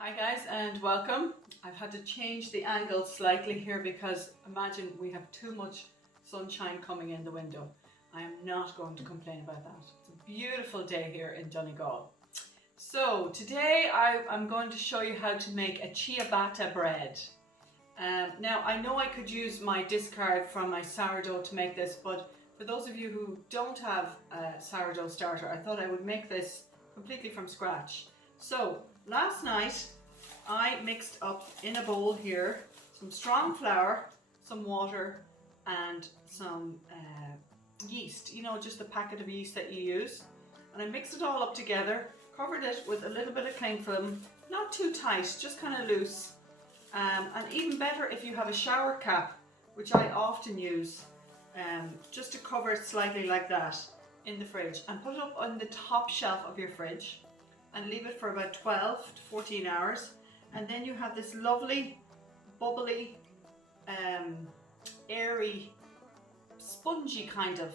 Hi guys and welcome. I've had to change the angle slightly here because imagine we have too much sunshine coming in the window. I am not going to complain about that. It's a beautiful day here in Donegal. So today I'm going to show you how to make a ciabatta bread. Now I know I could use my discard from my sourdough to make this, but for those of you who don't have a sourdough starter, I thought I would make this completely from scratch. So last night I mixed up in a bowl here some strong flour, some water and some yeast, you know, just the packet of yeast that you use. And I mixed it all up together, covered it with a little bit of cling film, not too tight, just kind of loose. And even better if you have a shower cap, which I often use, just to cover it slightly like that in the fridge, and put it up on the top shelf of your fridge and leave it for about 12 to 14 hours. And then you have this lovely, bubbly, airy, spongy kind of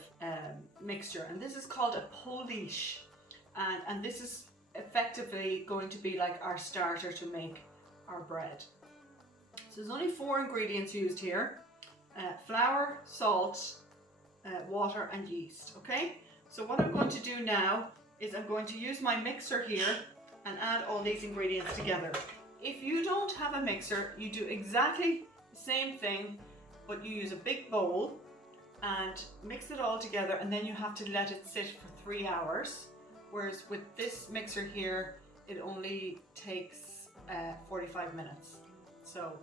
mixture. And this is called a polish. And this is effectively going to be like our starter to make our bread. So there's only 4 ingredients used here. Flour, salt, water and yeast, okay? So what I'm going to do now is I'm going to use my mixer here and add all these ingredients together. If you don't have a mixer, you do exactly the same thing, but you use a big bowl and mix it all together, and then you have to let it sit for 3 hours. Whereas with this mixer here, it only takes 45 minutes. So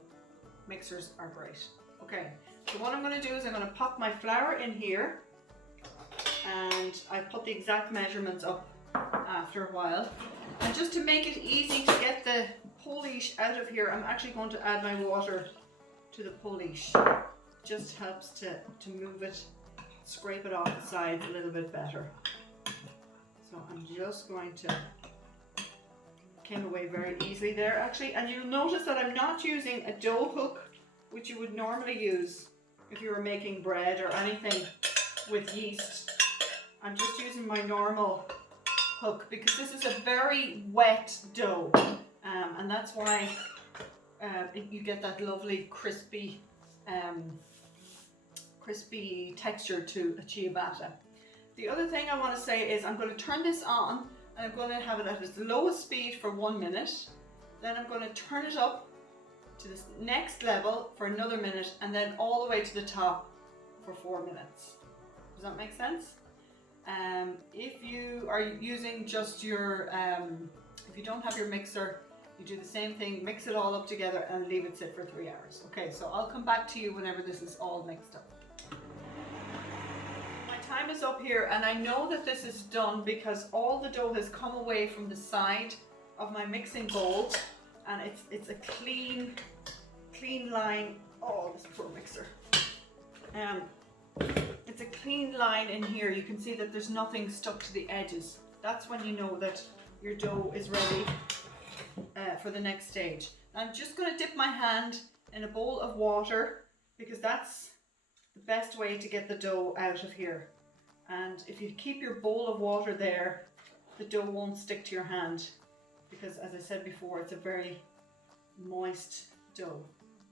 mixers are great. Okay, so what I'm going to do is I'm going to pop my flour in here, and I put the exact measurements up after a while. And just to make it easy to get the polish out of here, I'm actually going to add my water to the polish. Just helps to move it, scrape it off the sides a little bit better. So I'm just going to, came away very easily there actually. And you'll notice that I'm not using a dough hook, which you would normally use if you were making bread or anything with yeast. I'm just using my normal hook because this is a very wet dough, and that's why you get that lovely crispy texture to a ciabatta. The other thing I want to say is I'm going to turn this on and I'm going to have it at its lowest speed for 1 minute. Then I'm going to turn it up to this next level for another minute, and then all the way to the top for 4 minutes. Does that make sense? If you are using just your, if you don't have your mixer, you do the same thing, mix it all up together and leave it sit for 3 hours. Okay, so I'll come back to you whenever this is all mixed up. My time is up here, and I know that this is done because all the dough has come away from the side of my mixing bowl, and it's a clean line. Oh, this poor mixer. It's a clean line in here. You can see that there's nothing stuck to the edges. That's when you know that your dough is ready for the next stage. I'm just going to dip my hand in a bowl of water because that's the best way to get the dough out of here. And if you keep your bowl of water there, the dough won't stick to your hand because, as I said before, it's a very moist dough.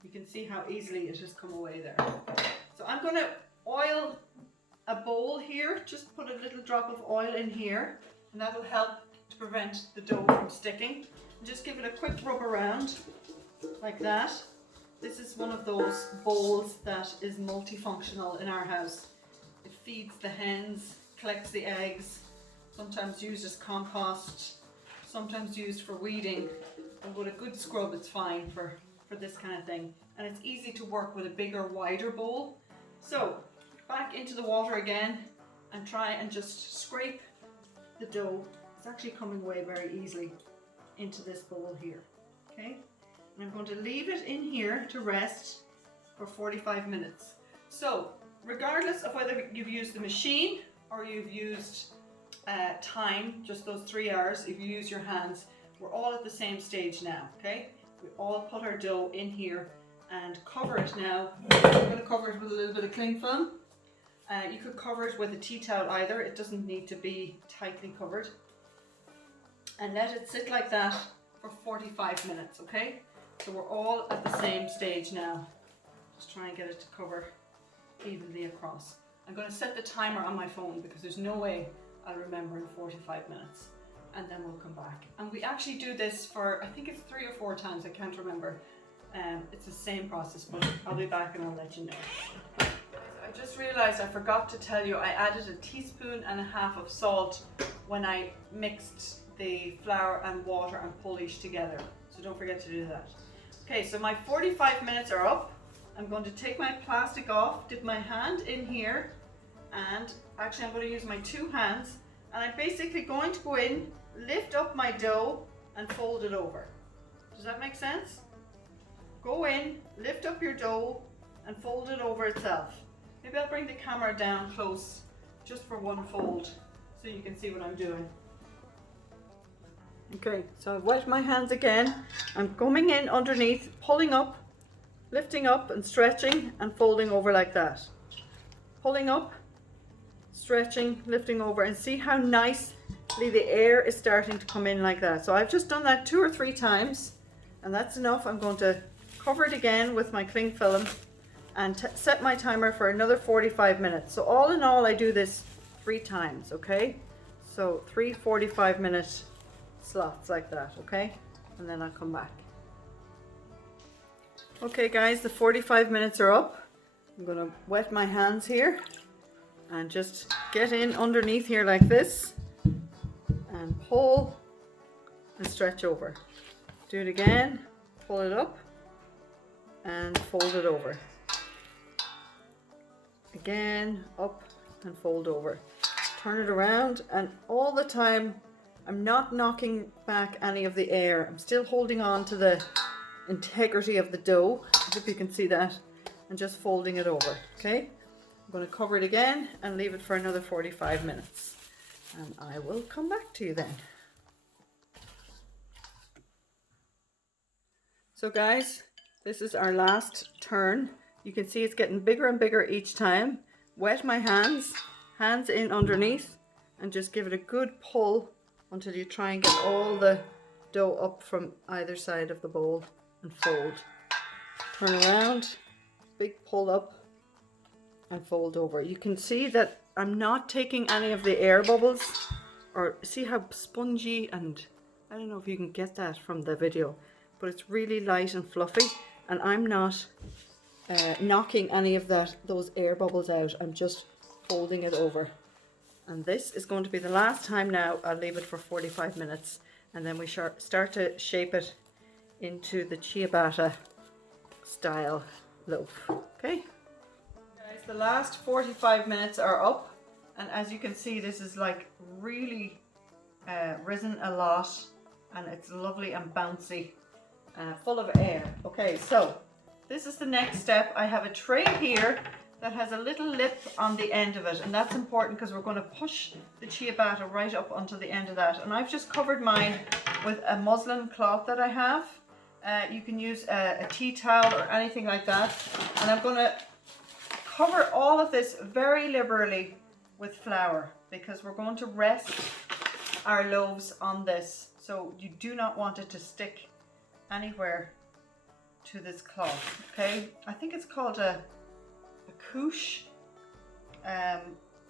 You can see how easily it has come away there. So I'm going to oil a bowl here. Just put a little drop of oil in here, and that'll help to prevent the dough from sticking. And just give it a quick rub around like that. This is one of those bowls that is multifunctional in our house. It feeds the hens, collects the eggs, sometimes used as compost, sometimes used for weeding, and with a good scrub it's fine for this kind of thing. And it's easy to work with a bigger, wider bowl. So back into the water again and try and just scrape the dough. It's actually coming away very easily into this bowl here. Okay, and I'm going to leave it in here to rest for 45 minutes. So regardless of whether you've used the machine or you've used time, just those 3 hours, if you use your hands, we're all at the same stage now. Okay, we all put our dough in here and cover it now. I'm going to cover it with a little bit of cling film. You could cover it with a tea towel either, it doesn't need to be tightly covered. And let it sit like that for 45 minutes, okay? So we're all at the same stage now. Just try and get it to cover evenly across. I'm going to set the timer on my phone because there's no way I'll remember in 45 minutes. And then we'll come back. And we actually do this for, I think it's 3 or 4 times, I can't remember. It's the same process, but I'll be back and I'll let you know. I just realized I forgot to tell you I added 1.5 teaspoons of salt when I mixed the flour and water and Polish together. So don't forget to do that. Okay, so my 45 minutes are up. I'm going to take my plastic off, dip my hand in here, and actually I'm going to use my 2 hands, and I'm basically going to go in, lift up my dough and fold it over. Does that make sense? Go in, lift up your dough and fold it over itself. Maybe I'll bring the camera down close just for one fold so you can see what I'm doing. Okay, so I've wet my hands again. I'm coming in underneath, pulling up, lifting up and stretching and folding over like that. Pulling up, stretching, lifting over, and see how nicely the air is starting to come in like that. So I've just done that 2 or 3 times and that's enough. I'm going to cover it again with my cling film and set my timer for another 45 minutes. So all in all, I do this 3 times, okay? So 3 45-minute slots like that, okay? And then I'll come back. Okay guys, the 45 minutes are up. I'm gonna wet my hands here and just get in underneath here like this and pull and stretch over. Do it again, pull it up and fold it over. Again, up and fold over. Turn it around, and all the time I'm not knocking back any of the air. I'm still holding on to the integrity of the dough. I hope you can see that. And just folding it over, okay? I'm going to cover it again and leave it for another 45 minutes. And I will come back to you then. So guys, this is our last turn. You can see it's getting bigger and bigger each time. Wet my hands, hands in underneath, and just give it a good pull until you try and get all the dough up from either side of the bowl and fold. Turn around, big pull up and fold over. You can see that I'm not taking any of the air bubbles, or see how spongy, and I don't know if you can get that from the video, but it's really light and fluffy, and I'm not knocking any of those air bubbles out. I'm just folding it over. And this is going to be the last time now. I'll leave it for 45 minutes and then we start to shape it into the ciabatta style loaf. Okay, guys, the last 45 minutes are up, and as you can see, this is like really risen a lot, and it's lovely and bouncy, full of air. Okay, so this is the next step. I have a tray here that has a little lip on the end of it, and that's important because we're going to push the ciabatta right up onto the end of that. And I've just covered mine with a muslin cloth that I have. You can use a tea towel or anything like that. And I'm going to cover all of this very liberally with flour because we're going to rest our loaves on this. So you do not want it to stick anywhere to this cloth, okay? I think it's called a couche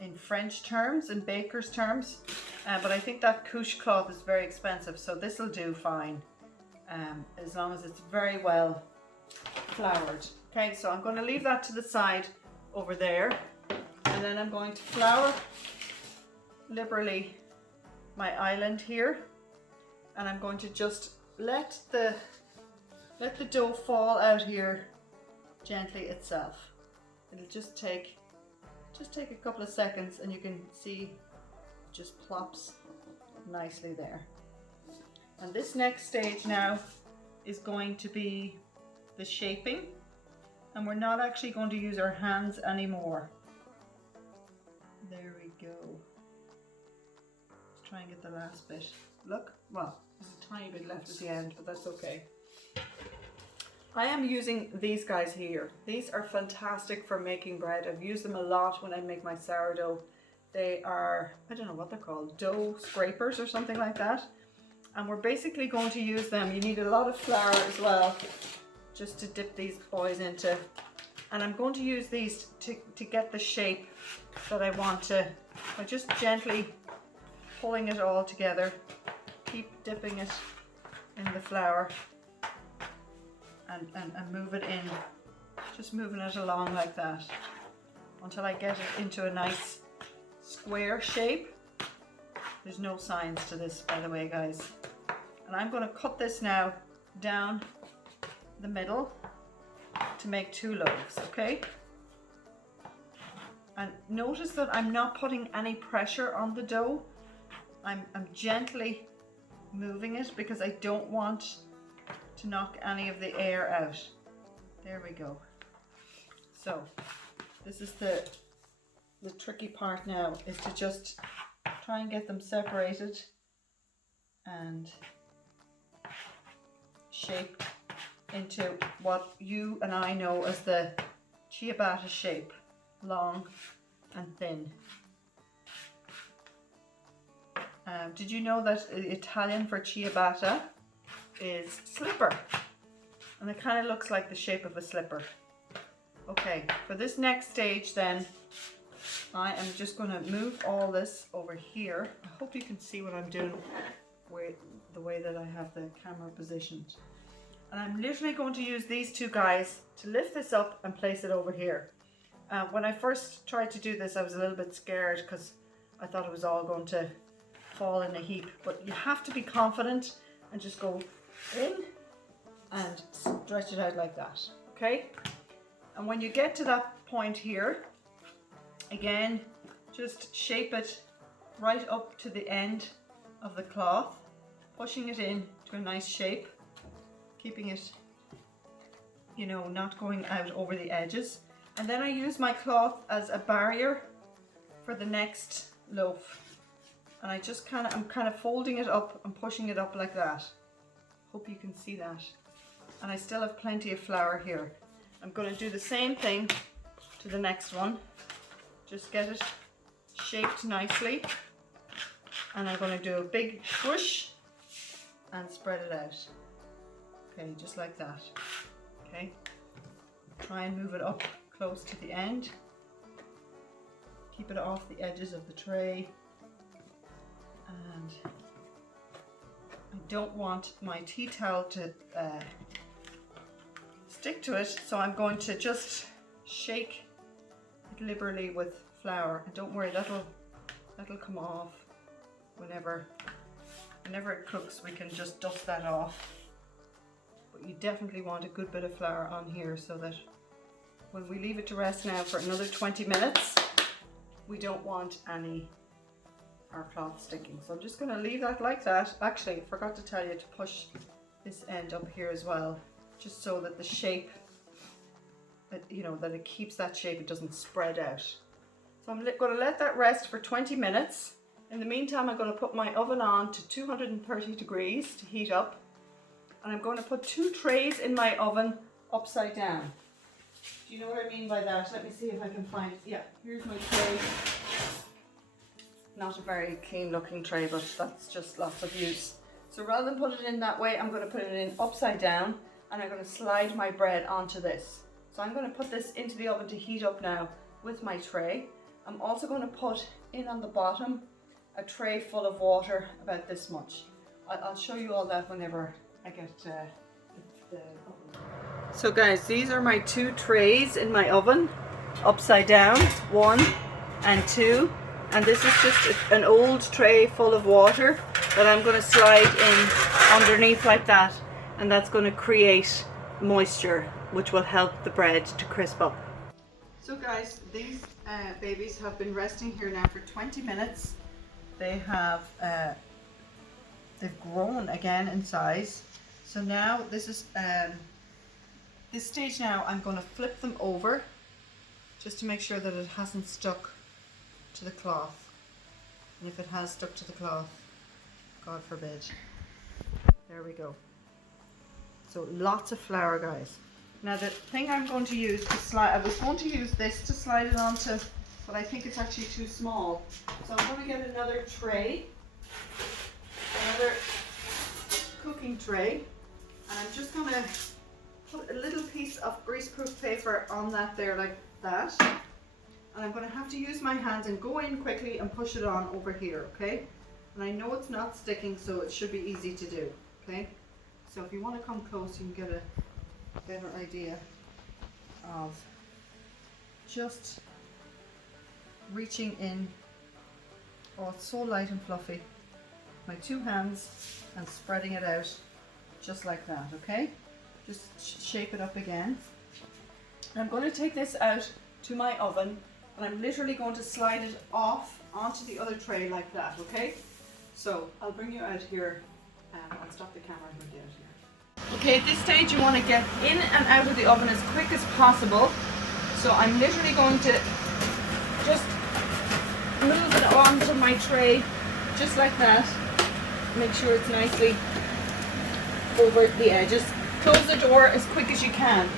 in French terms, in baker's terms, but I think that couche cloth is very expensive, so this will do fine as long as it's very well floured. Okay, so I'm going to leave that to the side over there, and then I'm going to flour liberally my island here, and I'm going to just let the dough fall out here gently itself. It'll just take a couple of seconds, and you can see it just plops nicely there. And this next stage now is going to be the shaping, and we're not actually going to use our hands anymore. There we go. Let's try and get the last bit. Look, well, there's a tiny bit left at the end, but that's okay. I am using these guys here. These are fantastic for making bread. I've used them a lot when I make my sourdough. They are, I don't know what they're called, dough scrapers or something like that. And we're basically going to use them. You need a lot of flour as well, just to dip these boys into. And I'm going to use these to get the shape that I want to, by just gently pulling it all together. Keep dipping it in the flour and move it in, just moving it along like that until I get it into a nice square shape. There's no signs to this, by the way, guys. And I'm going to cut this now down the middle to make 2 loaves, okay? And notice that I'm not putting any pressure on the dough. I'm gently moving it because I don't want to knock any of the air out. There we go. So this is the tricky part now, is to just try and get them separated and shaped into what you and I know as the ciabatta shape, long and thin. Did you know that Italian for ciabatta is slipper? And it kind of looks like the shape of a slipper. Okay, for this next stage then, I am just going to move all this over here. I hope you can see what I'm doing with the way that I have the camera positioned. And I'm literally going to use these 2 guys to lift this up and place it over here. When I first tried to do this, I was a little bit scared because I thought it was all going to fall in a heap. But you have to be confident and just go in and stretch it out like that, okay? And when you get to that point here, again, just shape it right up to the end of the cloth, pushing it in to a nice shape, keeping it, you know, not going out over the edges. And then I use my cloth as a barrier for the next loaf. And I just I'm kind of folding it up and pushing it up like that. Hope you can see that. And I still have plenty of flour here. I'm going to do the same thing to the next one. Just get it shaped nicely. And I'm going to do a big swoosh and spread it out. Okay, just like that. Okay. Try and move it up close to the end. Keep it off the edges of the tray. And I don't want my tea towel to stick to it, so I'm going to just shake it liberally with flour. And don't worry, that'll come off whenever it cooks. We can just dust that off. But you definitely want a good bit of flour on here so that when we leave it to rest now for another 20 minutes, we don't want our cloth sticking. So I'm just going to leave that like that. Actually, I forgot to tell you to push this end up here as well, just so that the shape, that it keeps that shape, it doesn't spread out. So I'm going to let that rest for 20 minutes. In the meantime, I'm going to put my oven on to 230 degrees to heat up. And I'm going to put 2 trays in my oven upside down. Do you know what I mean by that? Let me see if I can find it. Yeah, here's my tray. Not a very clean looking tray, but that's just lots of use. So rather than put it in that way, I'm going to put it in upside down, and I'm going to slide my bread onto this. So I'm going to put this into the oven to heat up now with my tray. I'm also going to put in on the bottom a tray full of water, about this much. I'll show you all that whenever I get the oven. So guys, these are my 2 trays in my oven, upside down, 1 and 2. And this is just an old tray full of water that I'm going to slide in underneath like that, and that's going to create moisture, which will help the bread to crisp up. So guys, these babies have been resting here now for 20 minutes. They have they've grown again in size. So now this is this stage now. I'm going to flip them over just to make sure that it hasn't stuck to the cloth. And if it has stuck to the cloth, God forbid. There we go. So lots of flour, guys. Now the thing I'm going to use to slide, I was going to use this to slide it onto, but I think it's actually too small. So I'm going to get another tray, another baking tray, and I'm just gonna put a little piece of greaseproof paper on that there like that. And I'm gonna have to use my hands and go in quickly and push it on over here, okay? And I know it's not sticking, so it should be easy to do, okay? So if you want to come close, you can get a better idea of just reaching in. Oh, it's so light and fluffy. My two hands and spreading it out just like that, okay? Just shape it up again. And I'm going to take this out to my oven, and I'm literally going to slide it off onto the other tray like that, okay? So I'll bring you out here and stop the camera and bring you out here. Okay, at this stage you want to get in and out of the oven as quick as possible. So I'm literally going to just move it onto my tray just like that. Make sure it's nicely over the edges. Close the door as quick as you can.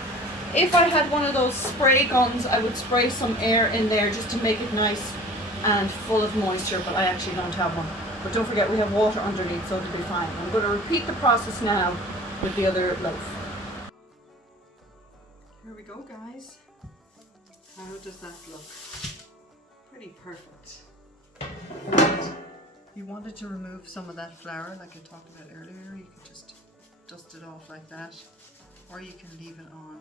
If I had one of those spray guns, I would spray some air in there just to make it nice and full of moisture, but I actually don't have one. But don't forget, we have water underneath, so it'll be fine. I'm going to repeat the process now with the other loaf. Here we go, guys. How does that look? Pretty perfect. And you wanted to remove some of that flour like I talked about earlier, you could just dust it off like that, or you can leave it on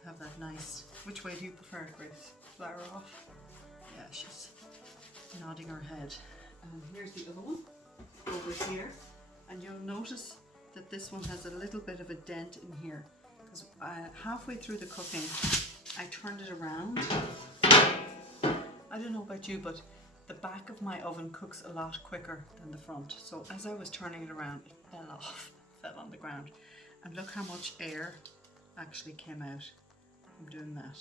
to have that nice. Which way do you prefer it, Grace? Flour off? Yeah, she's nodding her head. And here's the other one over here, and you'll notice that this one has a little bit of a dent in here because halfway through the cooking I turned it around. I don't know about you, but the back of my oven cooks a lot quicker than the front, so as I was turning it around it fell off, fell on the ground, and look how much air actually came out from doing that.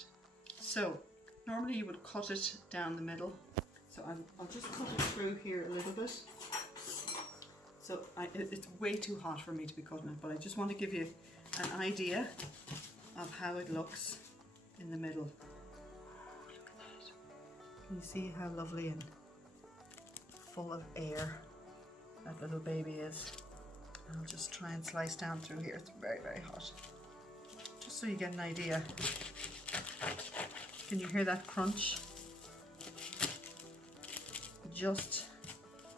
So normally you would cut it down the middle. So I'll just cut it through here a little bit. So it's way too hot for me to be cutting it, but I just want to give you an idea of how it looks in the middle. Look at that. Can you see how lovely and full of air that little baby is? I'll just try and slice down through here. It's very, very hot. Just so you get an idea. Can you hear that crunch? Just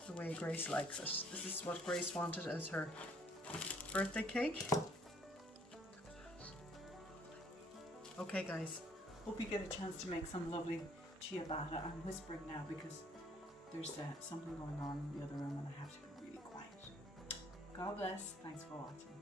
the way Grace likes it. This is what Grace wanted as her birthday cake. Okay guys, hope you get a chance to make some lovely ciabatta. I'm whispering now because there's something going on in the other room and I have to be really quiet. God bless. Thanks for watching.